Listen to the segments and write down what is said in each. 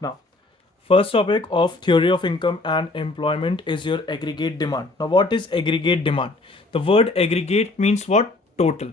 Now, first topic of theory of income and employment is your aggregate demand. Now, what is aggregate demand? The word aggregate means what? Total.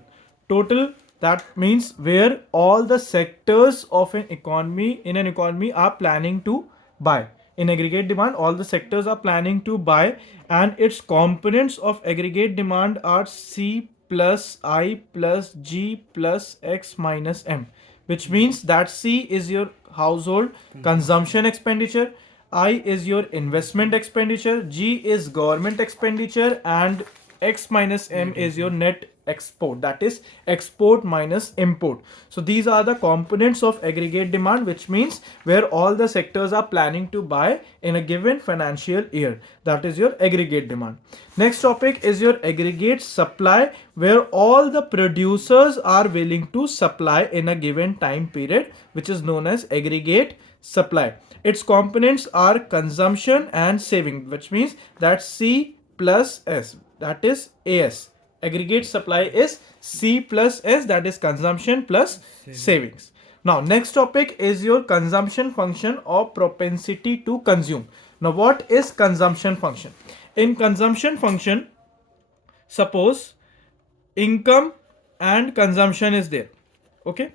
Total, that means where all the sectors of an economy are planning to buy. In aggregate demand, all the sectors are planning to buy, and its components of aggregate demand are C plus I plus G plus X minus M, which means that C is your household consumption expenditure, I is your investment expenditure, G is government expenditure, and X minus M is your net export, that is export minus import. So these are the components of aggregate demand, which means where all the sectors are planning to buy in a given financial year. That is your aggregate demand. Next topic is your aggregate supply, where all the producers are willing to supply in a given time period, which is known as aggregate supply. Its components are consumption and saving, which means that C plus S, that is AS. Aggregate supply is C plus S, that is consumption plus savings. Now, next topic is your consumption function or propensity to consume. Now, what is consumption function? In consumption function, suppose income and consumption is there. Okay.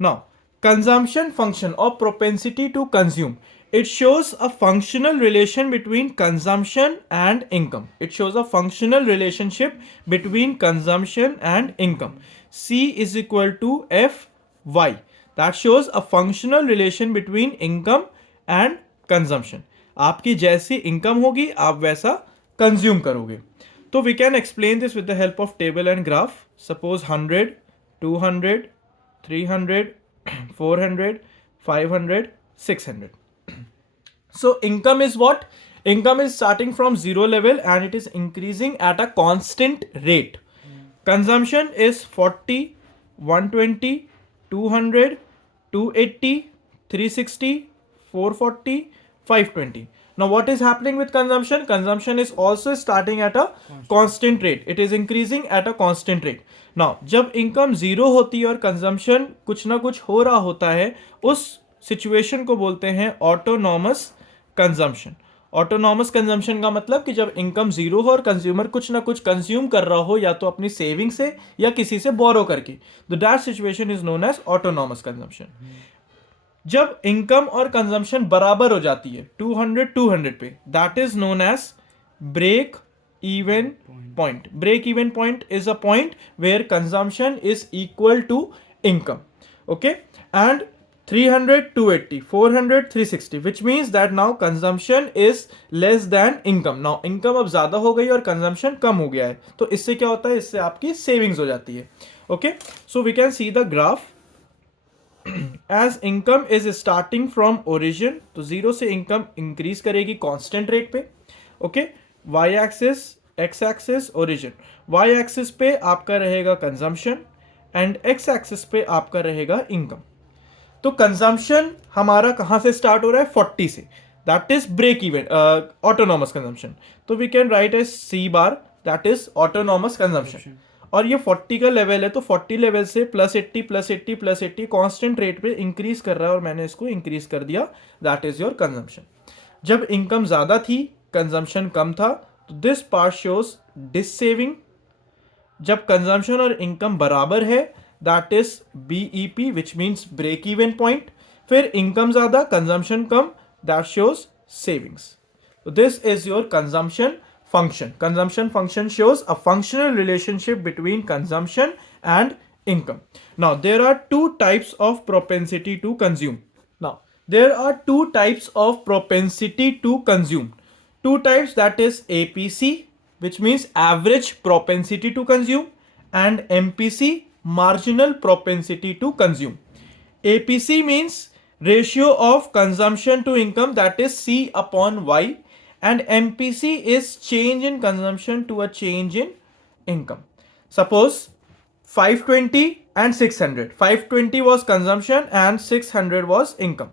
Now, consumption function or propensity to consume, it shows a functional relation between consumption and income. It shows a functional relationship between consumption and income. C is equal to F Y. That shows a functional relation between income and consumption. आपकी जैसी income होगी आप वैसा consume करोगे. तो we can explain this with the help of table and graph. Suppose 100, 200, 300, 400, 500, 600. So income is what? Income is starting from zero level and it is increasing at a constant rate. Consumption is 40, 120, 200, 280, 360, 440, 520. Now what is happening with consumption? Consumption is also starting at a constant rate. It is increasing at a constant rate. Now जब income zero होती है और consumption कुछ ना कुछ हो रहा होता है, उस situation को बोलते हैं autonomous consumption. ऑटोनॉमस कंजम्पशन का मतलब कि जब इनकम जीरो हो और कंज्यूमर कुछ ना कुछ कंज्यूम कर रहा हो, या तो अपनी सेविंग से या किसी से बोरो करके, तो that situation is known as autonomous consumption. जब इनकम और कंजम्पशन बराबर हो जाती है 200 पे, that is known as break even point. Break even point is a point where consumption is equal to income. Okay, and 300, 280, 400, 360, which means that now consumption is less than income. Now income अब ज्यादा हो गई और consumption कम हो गया है, तो इससे क्या होता है? इससे आपकी savings हो जाती है. Okay, so we can see the graph. As income is starting from origin, तो जीरो से income increase करेगी constant rate पे. Okay, y axis, x axis, origin. y axis पे आपका रहेगा consumption and x axis पे आपका रहेगा income. तो कंजम्पशन हमारा कहां से स्टार्ट हो रहा है? 40 से. That is break even autonomous consumption. तो we can write as C bar, that is autonomous consumption. और ये 40 का लेवल है, तो 40 लेवल से plus 80 plus 80 plus 80 constant rate पे इंक्रीज कर रहा है, और मैंने इसको इंक्रीज कर दिया. That is your consumption. जब इनकम ज्यादा थी, कंजम्पशन कम था, तो दिस पार्ट शोज डिससेविंग. जब कंजम्पशन और इनकम बराबर है, that is BEP, which means break even point. फिर income ज़्यादा, consumption come, that shows savings. So this is your consumption function. Consumption function shows a functional relationship between consumption and income. Now there are two types of propensity to consume. Now there are two types of propensity to consume. Two types, that is APC, which means average propensity to consume, and MPC, marginal propensity to consume. APC means ratio of consumption to income, that is C upon Y, and MPC is change in consumption to a change in income. Suppose 520 and 600. 520 was consumption and 600 was income.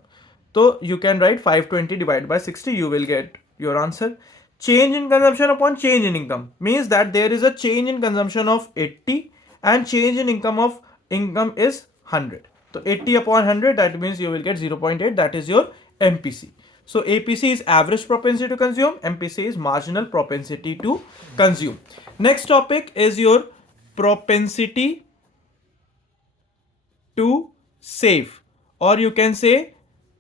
So you can write 520 divided by 60, you will get your answer. Change in consumption upon change in income means that there is a change in consumption of 80 and change in income is 100. So 80 upon 100, that means you will get 0.8, that is your MPC. So APC is average propensity to consume, MPC is marginal propensity to consume. Next topic is your propensity to save, or you can say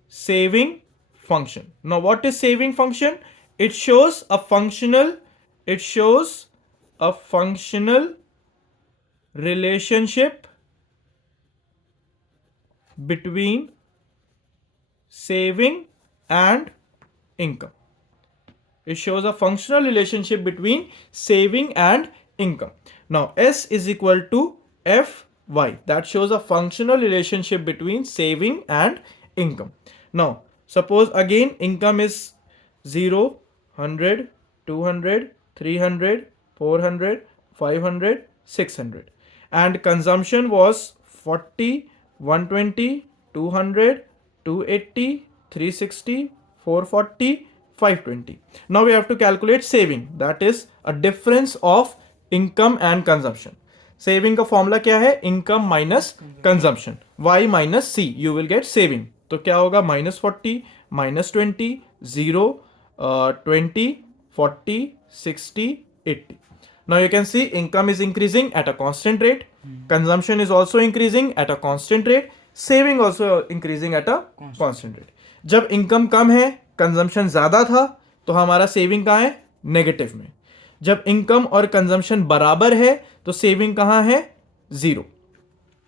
saving function. Now what is saving function? It shows a functional relationship between saving and income. It shows a functional relationship between saving and income. Now S is equal to Fy. That shows a functional relationship between saving and income. Now suppose again income is 0, 100, 200, 300, 400, 500, 600, and consumption was 40, 120, 200, 280, 360, 440, 520. Now we have to calculate saving, that is a difference of income and consumption. Saving का formula क्या है? Income minus consumption, y minus c, you will gate saving. तो क्या होगा? -40, -20, 0, 20, 40, 60, 80. Now you can see income is increasing at a constant rate, consumption is also increasing at a constant rate, saving also increasing at a constant rate. जब income कम है, consumption ज्यादा था, तो हमारा saving कहाँ है? नेगेटिव में. जब इनकम और कंजम्पशन बराबर है तो सेविंग कहाँ है? 0.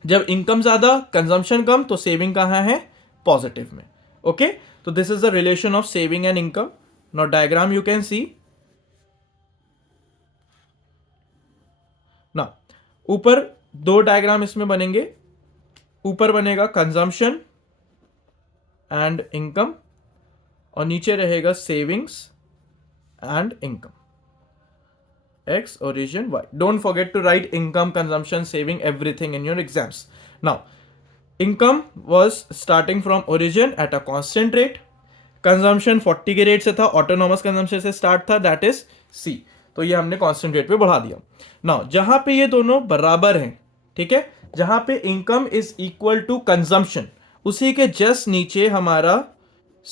जब इनकम ज्यादा, कंजम्पशन कम, तो सेविंग कहाँ है? पॉजिटिव में. ओके, तो this is the relation of saving and income. Now diagram you can see. ना ऊपर दो डायग्राम इसमें बनेंगे. ऊपर बनेगा कंजम्पशन एंड इनकम और नीचे रहेगा savings and income. X, origin, Y. Don't forget to write income, consumption, saving, everything in your exams. Now, income was starting from origin at a constant rate. Consumption 40 के rate से था, autonomous consumption से start था, that is C. तो ये हमने constant rate पे बढ़ा दिया. Now, जहां पे ये दोनों बराबर हैं, ठीक है, जहां पे income is equal to consumption, उसी के just नीचे हमारा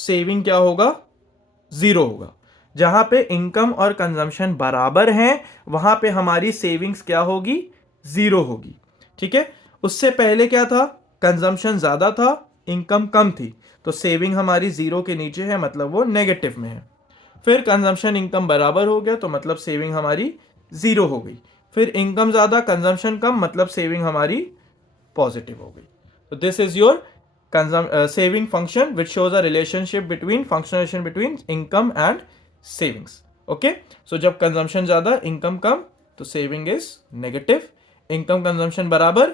saving क्या होगा? 0 होगा. जहां पे इनकम और कंजम्पशन बराबर हैं वहां पे हमारी सेविंग्स क्या होगी? 0 होगी. ठीक है, उससे पहले क्या था? कंजम्पशन ज्यादा था, इनकम कम थी, तो सेविंग हमारी 0 के नीचे है, मतलब वो नेगेटिव में है. फिर कंजम्पशन इनकम बराबर हो गया तो मतलब सेविंग हमारी 0 हो गई. फिर इनकम ज्यादा, कंजम्पशन कम, मतलब सेविंग हमारी पॉजिटिव हो गई. तो this is your saving function which shows a relationship between income and savings. Okay, so जब कंजम्पशन ज्यादा, इनकम कम, तो saving is negative. Income consumption बराबर,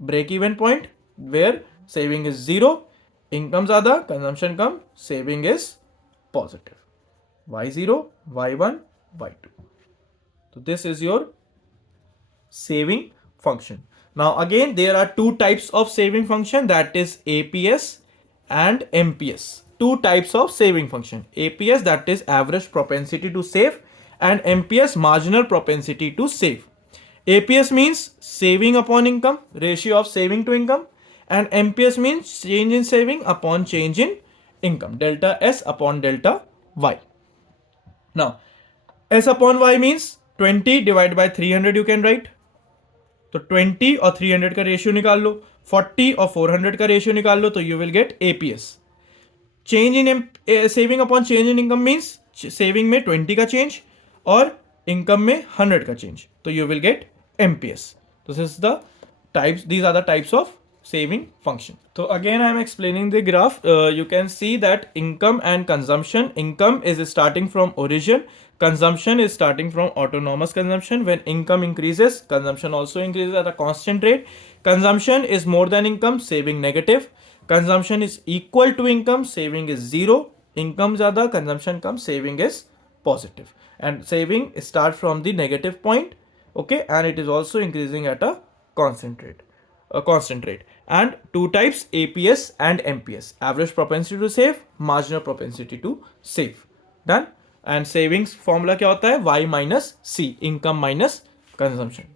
break even point where saving is 0. Income ज्यादा, कंजम्पशन कम, saving is positive. y0, y1, y2. So this is your saving function. Now again there are two types of saving function, that is APS and MPS. Two types of saving function. APS, that is average propensity to save, and MPS, marginal propensity to save. APS means saving upon income, ratio of saving to income, and MPS means change in saving upon change in income, delta S upon delta Y. Now S upon Y means 20 divided by 300 you can write. तो 20 और 300 का ratio निकाल लो, 40 और 400 का ratio निकाल लो, तो you will gate APS. Change in saving upon change in income means saving में 20 का चेंज और इनकम में 100 का चेंज, तो you will get MPS. This is the types, these are the types of saving function. So again I am explaining the graph. You can see that income and consumption, income is starting from origin, consumption is starting from autonomous consumption. When income increases, consumption also increases at a constant rate. Consumption is more than income, saving negative. Consumption is equal to income, saving is 0. Income ज़्यादा, consumption come, saving is positive. And saving start from the negative point, okay, and it is also increasing at a constant rate. And two types, APS and MPS, average propensity to save, marginal propensity to save. Done. And savings formula क्या होता है? Y minus C, income minus consumption.